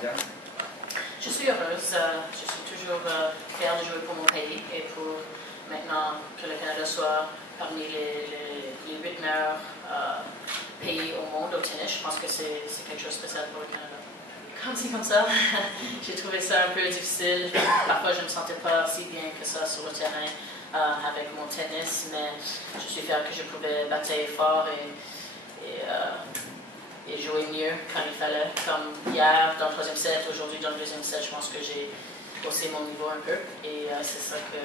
mondial? Je suis heureuse. Je suis toujours fière de jouer pour mon pays et pour maintenant que le Canada soit parmi les 8 meilleurs pays au monde au tennis. Je pense que c'est quelque chose de spécial pour le Canada. Comme c'est comme ça, j'ai trouvé ça un peu difficile. Parfois, je ne me sentais pas si bien que ça sur le terrain avec mon tennis, mais je suis fière que je pouvais batailler fort et jouer mieux quand il fallait. Comme hier dans le troisième set, aujourd'hui dans le deuxième set, je pense que j'ai haussé mon niveau un peu et c'est ça que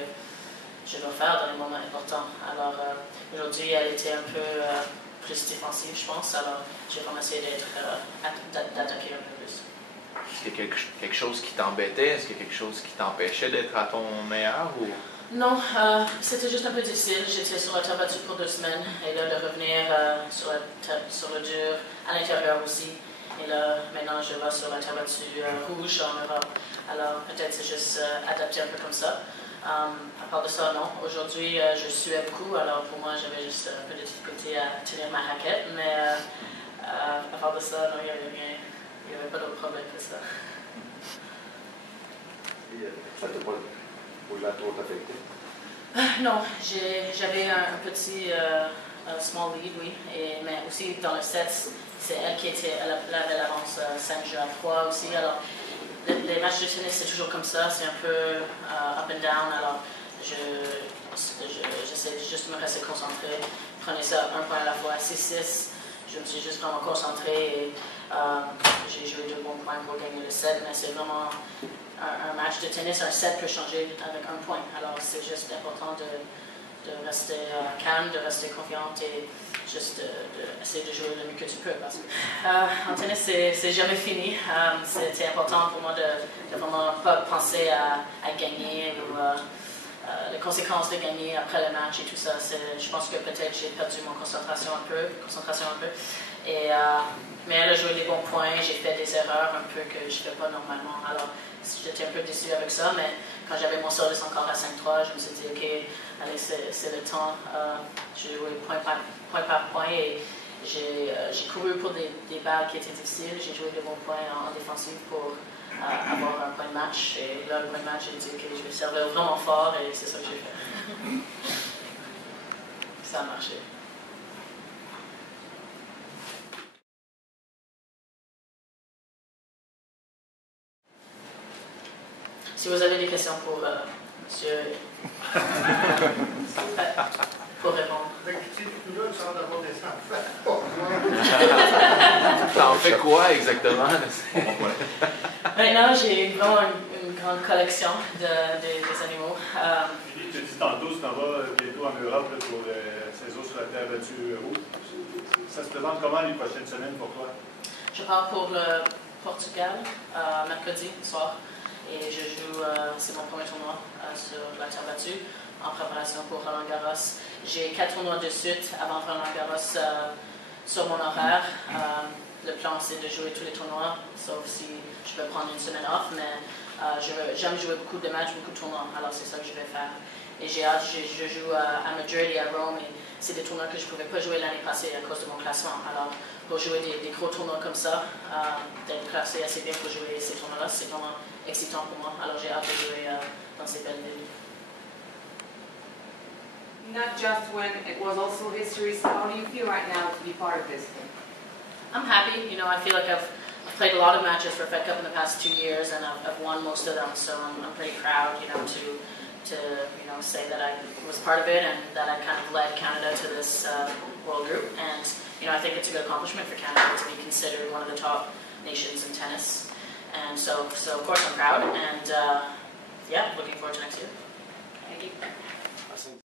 je dois faire dans les moments importants. Alors aujourd'hui, elle était un peu plus défensive, je pense, alors j'ai vraiment essayé d'attaquer un peu plus. Est-ce qu'il y a quelque chose qui t'embêtait? Est-ce qu'il y a quelque chose qui t'empêchait d'être à ton meilleur? Ou... Non, c'était juste un peu difficile. J'étais sur la terre battue pour 2 semaines et là de revenir sur le dur, à l'intérieur aussi. Et là, maintenant, je vais sur la terre battue rouge en Europe. Alors peut-être c'est juste adapté un peu comme ça. À part de ça, non. Aujourd'hui, je suais beaucoup, alors pour moi, j'avais juste un peu de difficulté à tenir ma raquette. Mais à part de ça, non, il n'y avait rien. Il n'y avait pas d'autre problème que ça. Et ça t'a pas trop affecté? Non, j'avais un petit small lead, oui. Mais aussi dans le set, c'est elle qui avait l'avance 5 jeux à 3 aussi. Alors, les matchs de tennis, c'est toujours comme ça. C'est un peu up and down. Alors, j'essaie juste de me rester concentré. Prenez ça un point à la fois. 6-6. Je me suis juste vraiment concentré et j'ai joué 2 bons points pour gagner le set, mais c'est vraiment un match de tennis, un set peut changer avec 1 point. Alors c'est juste important de rester calme, de rester confiante et juste d'essayer de jouer le mieux que tu peux. Parce que en tennis, c'est jamais fini. C'est important pour moi de vraiment pas penser à gagner ou les conséquences de gagner après le match et tout ça. Je pense que peut-être j'ai perdu mon concentration un peu. Et, mais elle a joué des bons points, j'ai fait des erreurs un peu que je ne fais pas normalement. Alors j'étais un peu déçue avec ça, mais quand j'avais mon service encore à 5-3, je me suis dit, ok, allez, c'est le temps. J'ai joué point par point et j'ai couru pour des balles qui étaient difficiles. J'ai joué de bons points en défensive pour avoir un point de match. Et là, le point de match, j'ai dit, ok, je vais servir vraiment fort et c'est ça que j'ai fait. Ça a marché. Si vous avez des questions pour monsieur, pour répondre. T'en fais quoi exactement? Maintenant, j'ai vraiment une grande collection des animaux. Philippe, tu as dit tantôt, tu t'en vas bientôt en Europe là, pour saison sur la terre battue rouge. Ça se présente comment les prochaines semaines pour toi? Je pars pour le Portugal mercredi soir. Et je joue, c'est mon premier tournoi sur la terre battue en préparation pour Roland Garros. J'ai 4 tournois de suite avant Roland Garros sur mon horaire. Le plan c'est de jouer tous les tournois, sauf si je peux prendre une semaine off, mais j'aime jouer beaucoup de matchs, beaucoup de tournois, alors c'est ça que je vais faire. Et j'ai hâte, je joue à Madrid et à Rome, et c'est des tournois que je ne pouvais pas jouer l'année passée à cause de mon classement. Alors pour jouer des gros tournois comme ça, d'être classé assez bien pour jouer ces tournois-là, c'est vraiment excitant pour moi. Alors j'ai hâte de jouer dans ces belles villes. Not just when it was also history, so how do you feel right now to be part of this thing? I'm happy. You know, I feel like I've played a lot of matches for Fed Cup in the past 2 years, and I've won most of them. So I'm pretty proud, you know, to say that I was part of it and that I kind of led Canada to this world group. And you know, I think it's a good accomplishment for Canada to be considered one of the top nations in tennis. And so of course I'm proud, and yeah, looking forward to next year. Thank you.